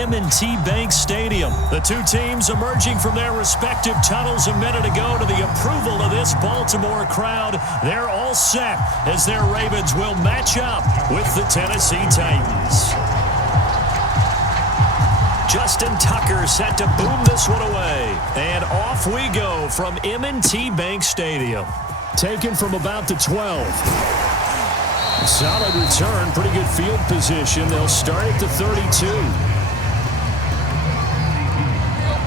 M&T Bank Stadium. The two teams emerging from their respective tunnels a minute ago to the approval of this Baltimore crowd. They're all set as their Ravens will match up with the Tennessee Titans. Justin Tucker set to boom this one away. And off we go from M&T Bank Stadium. Taken from about the 12. Solid return, pretty good field position. They'll start at the 32.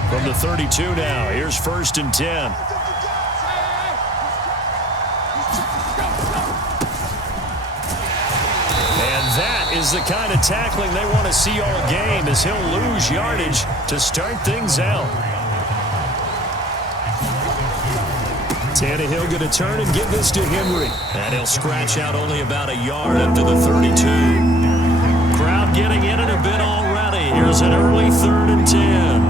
From the 32 now, here's 1st and 10. And that is the kind of tackling they want to see all game, as he'll lose yardage to start things out. Tannehill going to turn and give this to Henry. And he'll scratch out only about a yard up to the 32. Crowd getting in it a bit already. Here's an early 3rd and 10.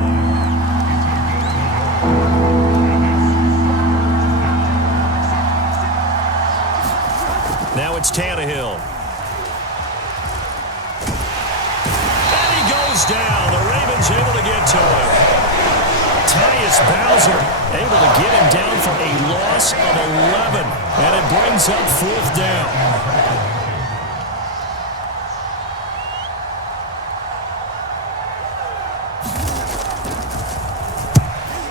Now it's Tannehill. And he goes down. The Ravens able to get to him. Tyus Bowser able to get him down for a loss of 11. And it brings up 4th down.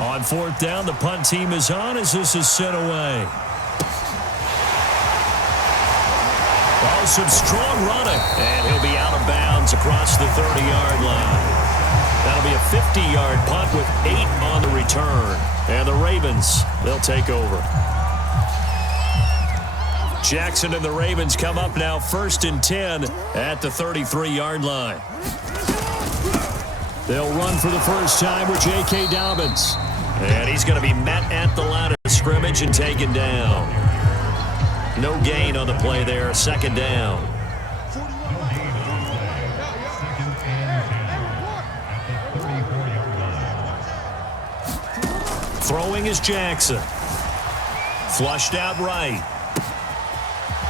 On 4th down, the punt team is on as this is sent away. Oh, some strong running. And he'll be out of bounds across the 30-yard line. That'll be a 50-yard punt with 8 on the return. And the Ravens, they'll take over. Jackson and the Ravens come up now 1st and 10 at the 33-yard line. They'll run for the first time with J.K. Dobbins. And he's going to be met at the line of scrimmage and taken down. No gain on the play there, 2nd down. Throwing is Jackson. Flushed out right.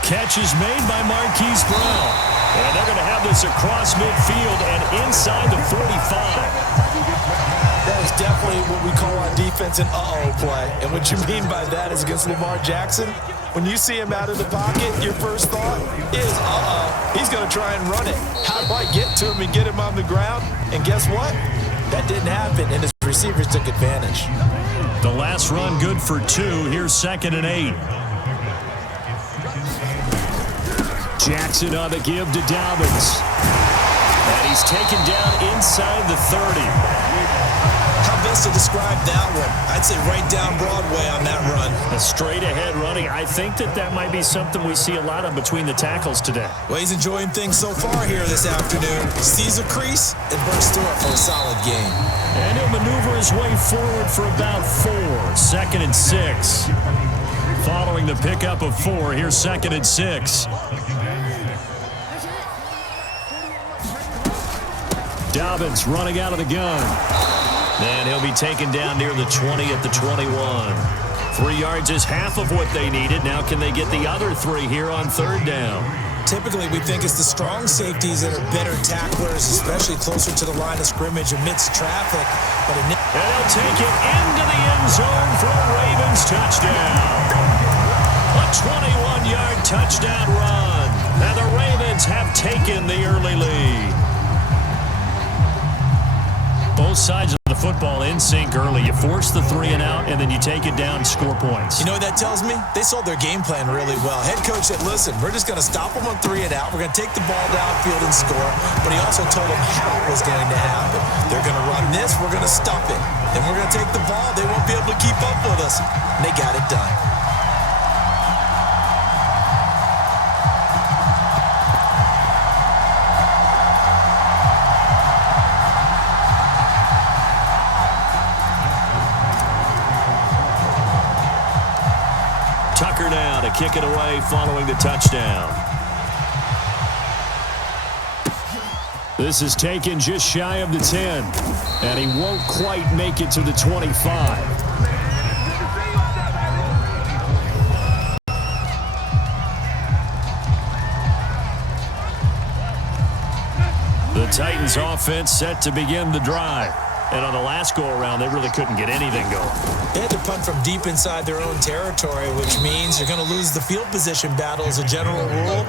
Catch is made by Marquise Brown. And they're going to have this across midfield and inside the 45. That is definitely what we call on defense an uh-oh play. And what you mean by that is against Lamar Jackson, when you see him out of the pocket, your first thought is, uh-oh, he's going to try and run it. How do I get to him and get him on the ground? And guess what? That didn't happen, and his receivers took advantage. The last run good for 2. Here's 2nd and 8. Jackson on the give to Dobbins. And he's taken down inside the 30. How best to describe that one? I'd say right down Broadway on that run. A straight-ahead running. I think that might be something we see a lot of between the tackles today. Well, he's enjoying things so far here this afternoon. Sees a crease and bursts through it for a solid game. And he'll maneuver his way forward for about 4. 2nd and 6. Following the pickup of 4, here's 2nd and 6. Dobbins running out of the gun. And he'll be taken down near the 20 at the 21. 3 yards is half of what they needed. Now can they get the other 3 here on 3rd down? Typically, we think it's the strong safeties that are better tacklers, especially closer to the line of scrimmage amidst traffic. And they'll take it into the end zone for a Ravens touchdown. A 21-yard touchdown run. And the Ravens have taken the early lead. Both sides of the football in sync early. You force the 3 and out, and then you take it down, score points. You know what that tells me? They sold their game plan really well. Head coach said, listen, we're just going to stop them on 3 and out. We're going to take the ball downfield and score. But he also told them how it was going to happen. They're going to run this. We're going to stop it. Then we're going to take the ball. They won't be able to keep up with us. And they got it done. Tucker now to kick it away following the touchdown. This is taken just shy of the 10, and he won't quite make it to the 25. The Titans offense set to begin the drive. And on the last go-around, they really couldn't get anything going. They had to punt from deep inside their own territory, which means you're going to lose the field position battle as a general rule.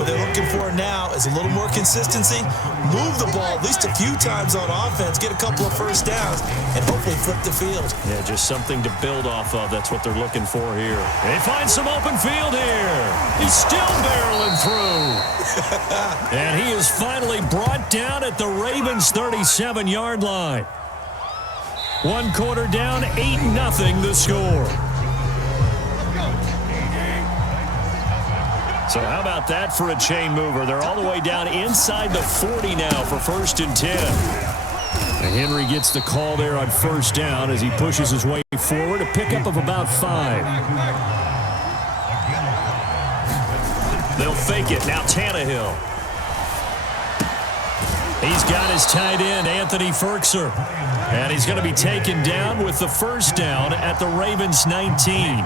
What they're looking for now is a little more consistency, move the ball at least a few times on offense, get a couple of first downs, and hopefully flip the field. Yeah, just something to build off of. That's what they're looking for here. They find some open field here. He's still barreling through. And he is finally brought down at the Ravens' 37-yard line. 1 quarter down, 8-0 the score. So how about that for a chain mover? They're all the way down inside the 40 now for 1st and 10. And Henry gets the call there on 1st down as he pushes his way forward, a pickup of about 5. They'll fake it. Now Tannehill. He's got his tight end, Anthony Ferkser. And he's going to be taken down with the 1st down at the Ravens' 19.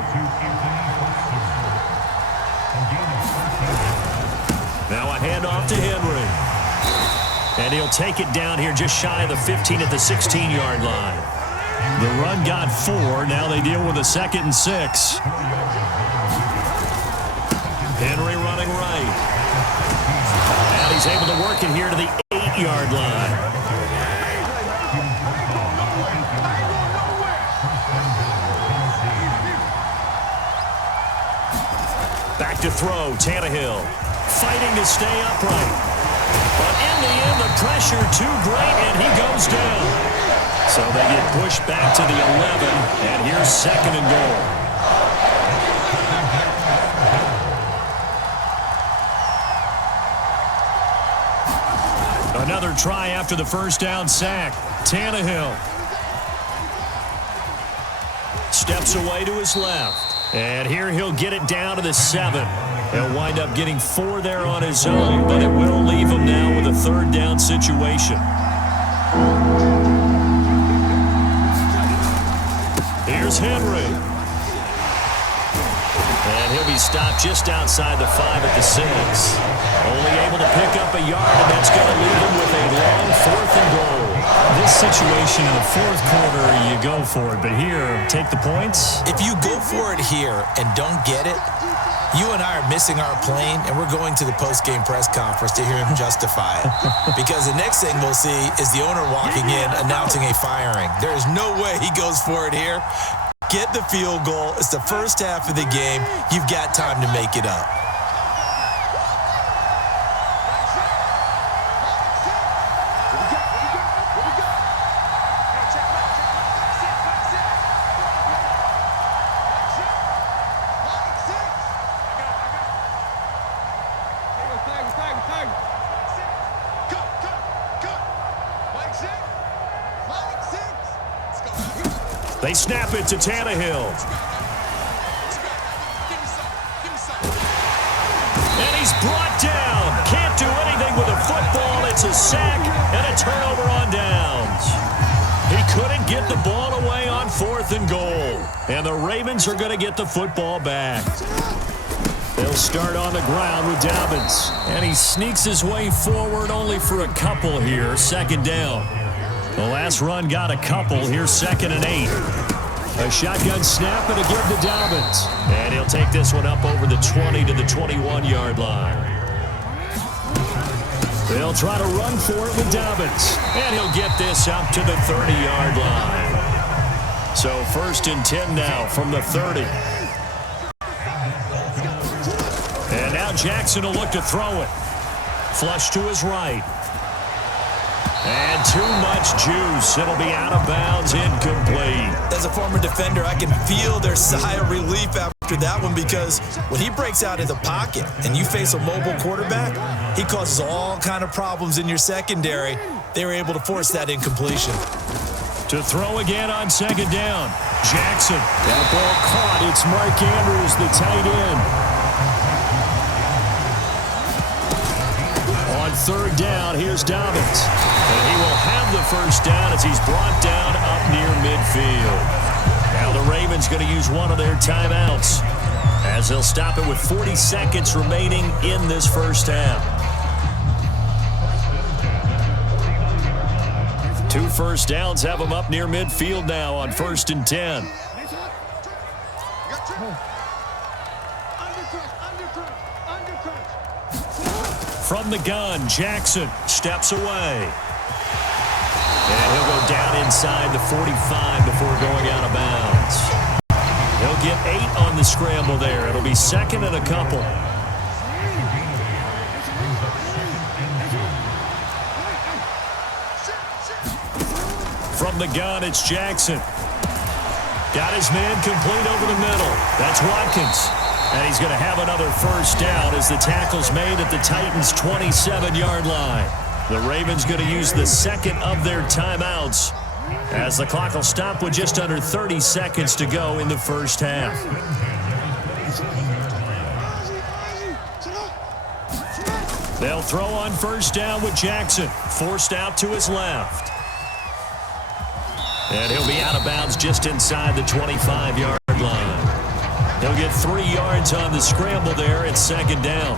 Now a handoff to Henry. And he'll take it down here just shy of the 15 at the 16-yard line. The run got 4. Now they deal with a 2nd and 6. Henry running right. And he's able to work it here to the 8-yard line. Back to throw, Tannehill. Fighting to stay upright. But in the end, the pressure too great, and he goes down. So they get pushed back to the 11, and here's 2nd and goal. Another try after the 1st down sack. Tannehill steps away to his left. And here he'll get it down to the 7. He'll wind up getting 4 there on his own, but it will leave him now with a 3rd down situation. Here's Henry. And he'll be stopped just outside the 5 at the 6. Only able to pick up a yard, and that's going to leave him with a long 4th and goal. This situation in the 4th quarter, you go for it. But here, take the points. If you go for it here and don't get it, you and I are missing our plane, and we're going to the post-game press conference to hear him justify it. Because the next thing we'll see is the owner walking in announcing a firing. There is no way he goes for it here. Get the field goal. It's the first half of the game. You've got time to make it up. They snap it to Tannehill. And he's brought down. Can't do anything with a football. It's a sack and a turnover on downs. He couldn't get the ball away on 4th and goal. And the Ravens are going to get the football back. They'll start on the ground with Dobbins. And he sneaks his way forward only for a couple here. 2nd down. The last run got a couple. Here's 2nd and 8. A shotgun snap and a give to Dobbins. And he'll take this one up over the 20 to the 21-yard line. They'll try to run for it with Dobbins. And he'll get this up to the 30-yard line. So 1st and 10 now from the 30. And now Jackson will look to throw it. Flush to his right. And too much juice. It'll be out of bounds, incomplete. As a former defender, I can feel their sigh of relief after that one, because when he breaks out of the pocket and you face a mobile quarterback, he causes all kind of problems in your secondary. They were able to force that incompletion. To throw again on 2nd down. Jackson. That ball caught. It's Mark Andrews, the tight end. On 3rd down, here's Dobbins. And he will have the 1st down as he's brought down up near midfield. Now the Ravens going to use one of their timeouts as they'll stop it with 40 seconds remaining in this 1st half. 2 first downs have them up near midfield now on 1st and 10. From the gun, Jackson steps away. And he'll go down inside the 45 before going out of bounds. He'll get 8 on the scramble there. It'll be 2nd and a couple. From the gun, it's Jackson. Got his man complete over the middle. That's Watkins. And he's going to have another first down as the tackle's made at the Titans' 27-yard line. The Ravens going to use the 2nd of their timeouts as the clock will stop with just under 30 seconds to go in the first half. They'll throw on first down with Jackson, forced out to his left. And he'll be out of bounds just inside the 25-yard line. He'll get 3 yards on the scramble there at 2nd down.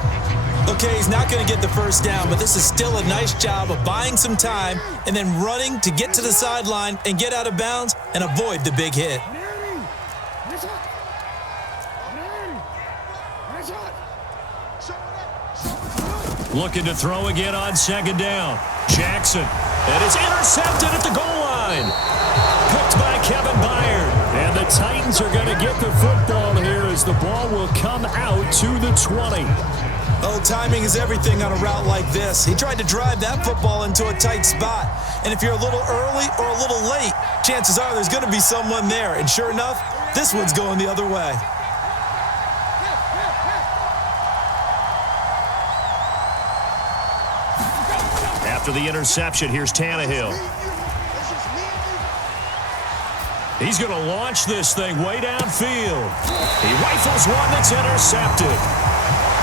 Okay, he's not going to get the first down, but this is still a nice job of buying some time and then running to get to the sideline and get out of bounds and avoid the big hit. Looking to throw again on 2nd down. Jackson. And it's intercepted at the goal line. Picked by Kevin Byard. And the Titans are going to get the football here as the ball will come out to the 20. Oh, timing is everything on a route like this. He tried to drive that football into a tight spot. And if you're a little early or a little late, chances are there's going to be someone there. And sure enough, this one's going the other way. After the interception, here's Tannehill. He's going to launch this thing way downfield. He rifles one that's intercepted.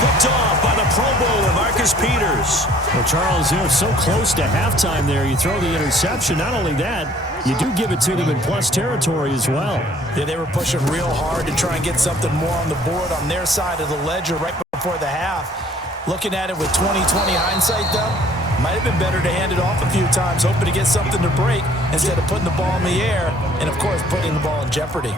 Picked off by the Pro Bowler, Marcus Peters. Well, Charles, they're so close to halftime there. You throw the interception. Not only that, you do give it to them in plus territory as well. Yeah, they were pushing real hard to try and get something more on the board on their side of the ledger right before the half. Looking at it with 20/20 hindsight, though, might have been better to hand it off a few times, hoping to get something to break instead of putting the ball in the air and, of course, putting the ball in jeopardy.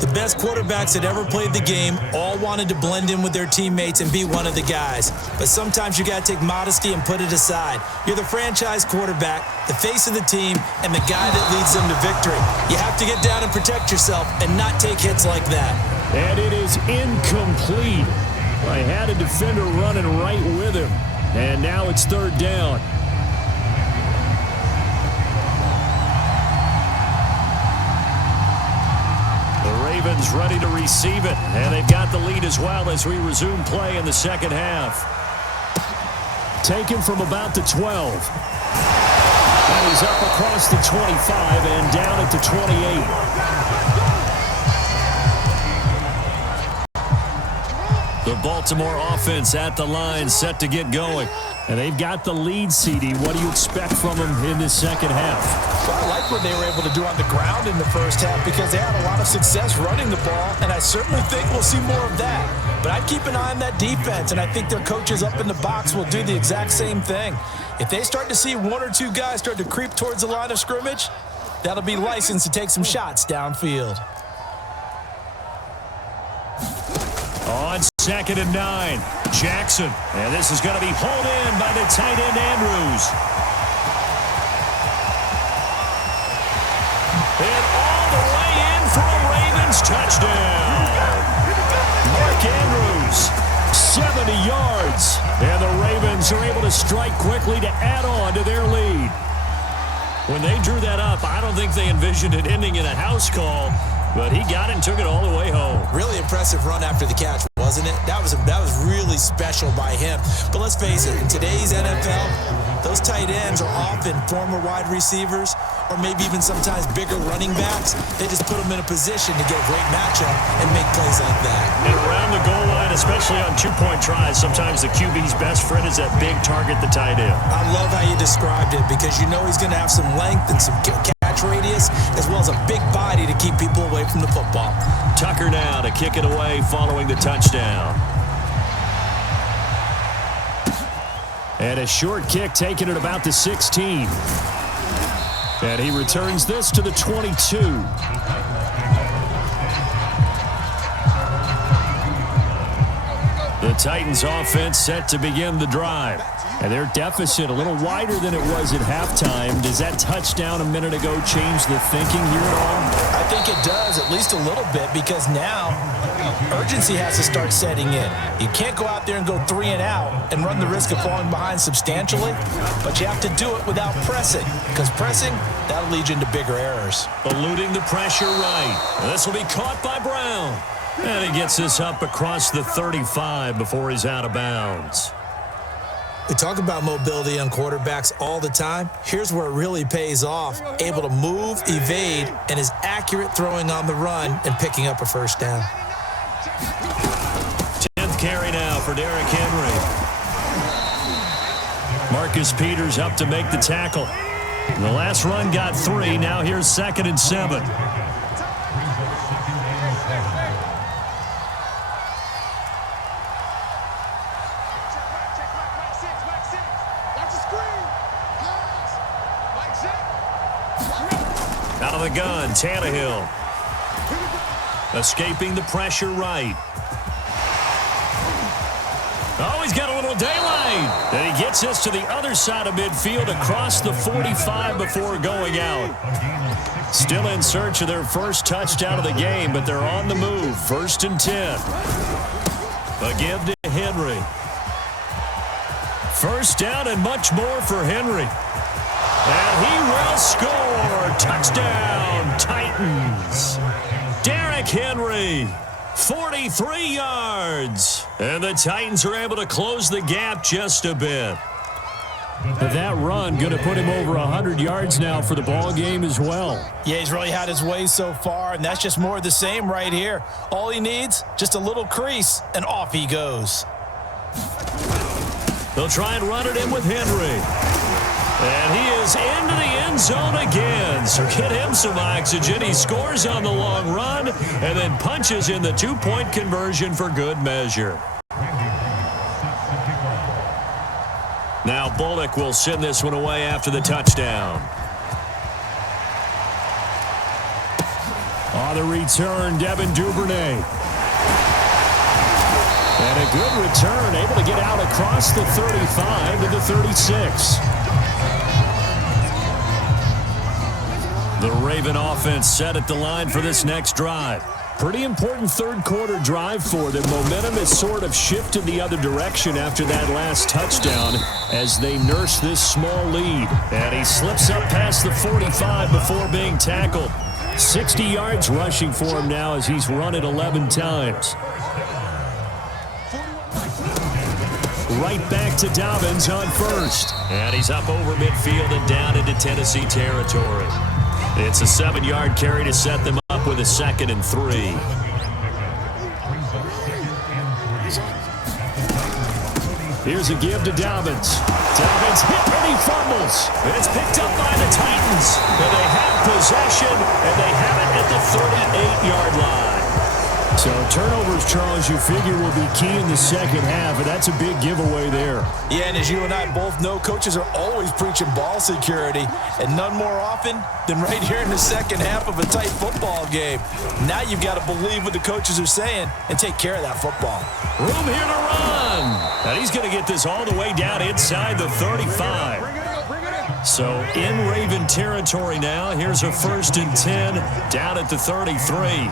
The best quarterbacks that ever played the game all wanted to blend in with their teammates and be one of the guys. But sometimes you got to take modesty and put it aside. You're the franchise quarterback, the face of the team, and the guy that leads them to victory. You have to get down and protect yourself and not take hits like that. And it is incomplete. I had a defender running right with him. And now it's 3rd down. The Ravens ready to receive it, and they've got the lead as well as we resume play in the 2nd half. Taken from about the 12. And he's up across the 25 and down at the 28. The Baltimore offense at the line, set to get going. And they've got the lead, CD. What do you expect from them in this 2nd half? Well, I like what they were able to do on the ground in the first half because they had a lot of success running the ball, and I certainly think we'll see more of that. But I'd keep an eye on that defense, and I think their coaches up in the box will do the exact same thing. If they start to see 1 or 2 guys start to creep towards the line of scrimmage, that'll be licensed to take some shots downfield. On 2nd and 9, Jackson. And this is going to be pulled in by the tight end, Andrews. And all the way in for a Ravens touchdown. Mark Andrews, 70 yards. And the Ravens are able to strike quickly to add on to their lead. When they drew that up, I don't think they envisioned it ending in a house call. But he got it and took it all the way home. Really impressive run after the catch, wasn't it? That was really special by him. But let's face it, in today's NFL, those tight ends are often former wide receivers or maybe even sometimes bigger running backs. They just put them in a position to get a great matchup and make plays like that. And around the goal line, especially on 2-point tries, sometimes the QB's best friend is that big target, the tight end. I love how you described it because you know he's going to have some length and some catch radius as well as a big body to keep people away from the football. Tucker now to kick it away following the touchdown. And a short kick taken at about the 16. And he returns this to the 22. The Titans offense set to begin the drive. And their deficit a little wider than it was at halftime. Does that touchdown a minute ago change the thinking here at all? I think it does, at least a little bit, because now urgency has to start setting in. You can't go out there and go 3 and out and run the risk of falling behind substantially, but you have to do it without pressing, because pressing, that'll lead you into bigger errors. Eluding the pressure right. This will be caught by Brown. And he gets this up across the 35 before he's out of bounds. We talk about mobility on quarterbacks all the time. Here's where it really pays off. Able to move, evade, and is accurate throwing on the run and picking up a first down. 10th carry now for Derrick Henry. Marcus Peters up to make the tackle. The last run got 3. Now here's 2nd and 7. Out of the gun, Tannehill. Escaping the pressure right. Oh, he's got a little daylight. And he gets this to the other side of midfield across the 45 before going out. Still in search of their first touchdown of the game, but they're on the move. 1st and 10. A give to Henry. First down and much more for Henry. And he will score. Touchdown, Titans. Derrick Henry, 43 yards. And the Titans are able to close the gap just a bit. That run going to put him over 100 yards now for the ball game as well. Yeah, he's really had his way so far, and that's just more of the same right here. All he needs, just a little crease, and off he goes. They'll try and run it in with Henry. And he is into the end zone again. So get him some oxygen. He scores on the long run and then punches in the 2-point conversion for good measure. Now Bullock will send this one away after the touchdown. On the return, Devin Duvernay. And a good return, able to get out across the 35 to the 36. The Raven offense set at the line for this next drive. Pretty important third-quarter drive for them. Momentum has sort of shifted the other direction after that last touchdown as they nurse this small lead. And he slips up past the 45 before being tackled. 60 yards rushing for him now as he's run it 11 times. Right back to Dobbins on first. And he's up over midfield and down into Tennessee territory. It's a 7-yard carry to set them up with a 2nd and 3. Here's a give to Dobbins. Dobbins hit and he fumbles. It's picked up by the Titans. And they have possession, and they have it at the 38-yard line. So turnovers, Charles, you figure will be key in the second half, and that's a big giveaway there. Yeah, and as you and I both know, coaches are always preaching ball security, and none more often than right here in the second half of a tight football game. Now you've got to believe what the coaches are saying and take care of that football. Room here to run. And he's going to get this all the way down inside the 35. So in Raven territory now. Here's a 1st and 10 down at the 33.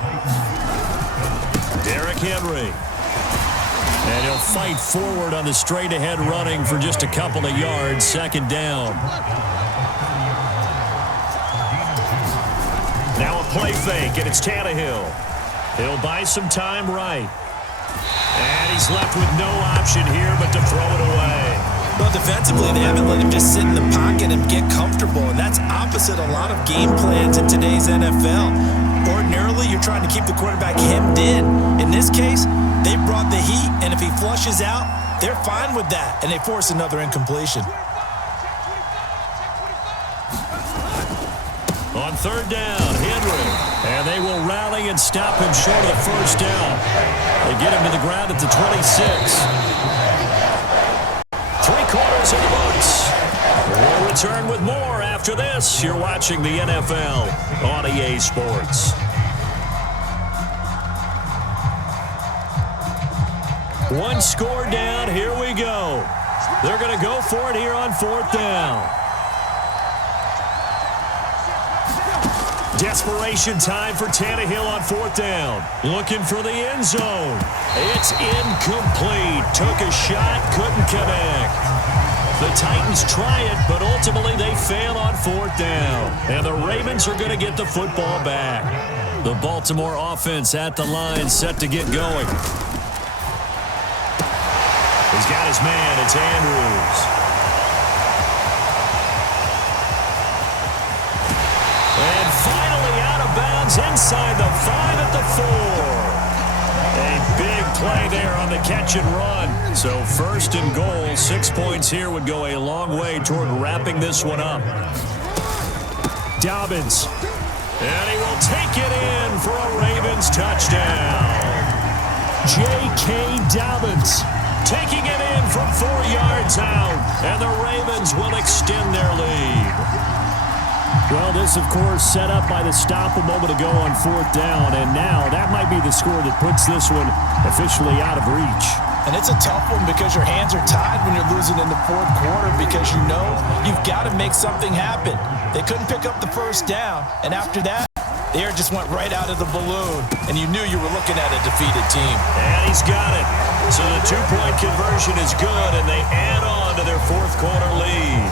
Derrick Henry. And he'll fight forward on the straight-ahead running for just a couple of yards. 2nd down. Now a play fake, and it's Tannehill. He'll buy some time right. And he's left with no option here but to throw it away. Well, defensively, they haven't let him just sit in the pocket and get comfortable, and that's opposite a lot of game plans in today's NFL. Ordinarily, you're trying to keep the quarterback hemmed in. In this case, they brought the heat, and if he flushes out, they're fine with that, and they force another incompletion. On 3rd down, Henry. And they will rally and stop him short of the first down. They get him to the ground at the 26. 3 quarters in the books. We'll return with more after this. You're watching the NFL on EA Sports. One score down. Here we go. They're going to go for it here on 4th down. Desperation time for Tannehill on 4th down. Looking for the end zone. It's incomplete. Took a shot, couldn't connect. The Titans try it, but ultimately they fail on 4th down. And the Ravens are going to get the football back. The Baltimore offense at the line, set to get going. He's got his man. It's Andrews. And finally out of bounds inside the 5 at the 4. A big play there on the catch and run. So 1st and goal, 6 points here would go a long way toward wrapping this one up. Dobbins. And he will take it in for a Ravens touchdown. J.K. Dobbins taking it in from 4 yards out. And the Ravens will extend their lead. Well, this, of course, set up by the stop a moment ago on 4th down. And now that might be the score that puts this one officially out of reach. And it's a tough one because your hands are tied when you're losing in the 4th quarter because you know you've got to make something happen. They couldn't pick up the 1st down. And after that, the air just went right out of the balloon. And you knew you were looking at a defeated team. And he's got it. So the 2-point conversion is good, and they add on to their 4th quarter lead.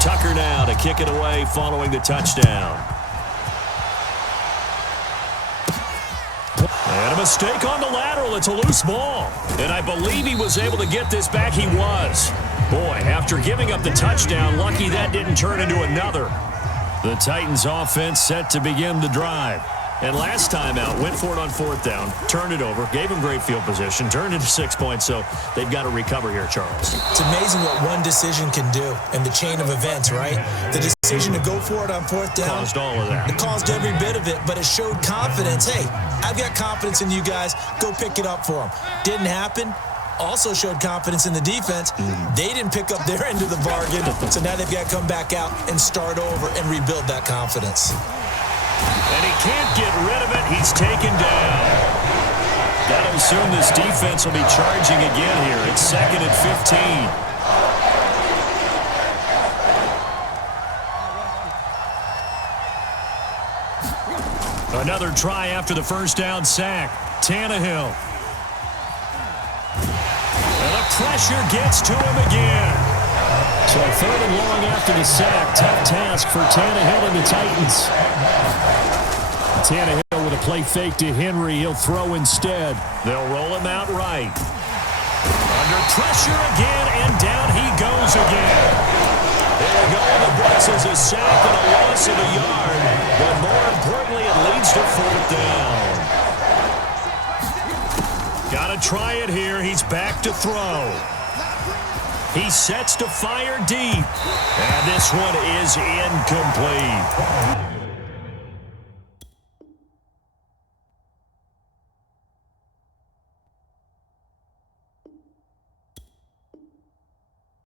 Tucker now to kick it away following the touchdown. And a mistake on the lateral. It's a loose ball. And I believe he was able to get this back. He was. Boy, after giving up the touchdown, lucky that didn't turn into another. The Titans offense set to begin the drive. And last time out, went for it on 4th down, turned it over, gave him great field position, turned into 6 points, so they've got to recover here, Charles. It's amazing what one decision can do in the chain of events, right? The decision to go for it on 4th down Caused all of that. It caused every bit of it, but it showed confidence. Hey, I've got confidence in you guys. Go pick it up for them. Didn't happen. Also showed confidence in the defense. They didn't pick up their end of the bargain, so now they've got to come back out and start over and rebuild that confidence. And he can't get rid of it. He's taken down. Gotta assume this defense will be charging again here. It's 2nd and 15. Another try after the 1st down sack. Tannehill. And the pressure gets to him again. So 3rd and long after the sack. Tough task for Tannehill and the Titans. Tannehill with a play fake to Henry. He'll throw instead. They'll roll him out right. Under pressure again, and down he goes again. There we go. The brace is a sack and a loss of a yard. But more importantly, it leads to 4th down. Got to try it here. He's back to throw. He sets to fire deep. And this one is incomplete.